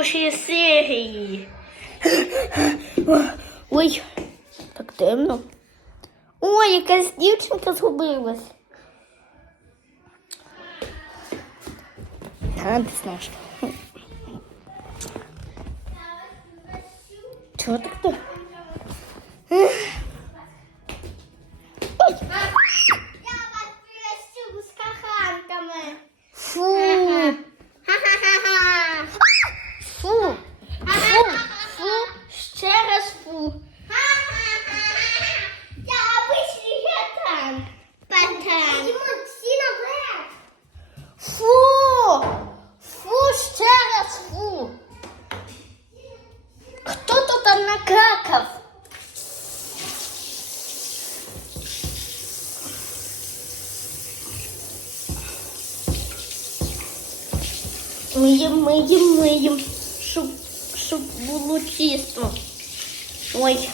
слідущій серії. Ой, так темно. Ой, якась дівчинка згубилась. А, ти знаєш. Чого так то? Миєм, миєм, миєм, щоб, щоб було чисто. Ой,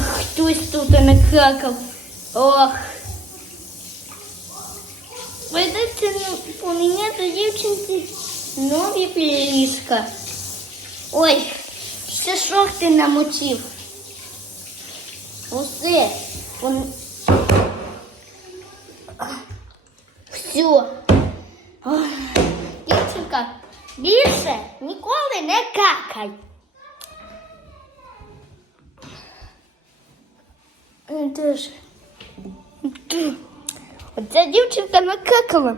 хтось тут накакав. Ох. Придеться поміняти дівчинці нові пілішка. Ой, ще шорти намочив. Усе. Он... Все. Ой, Дівчинка, більше ніколи не какай. Е? Оця дівчинка накакала.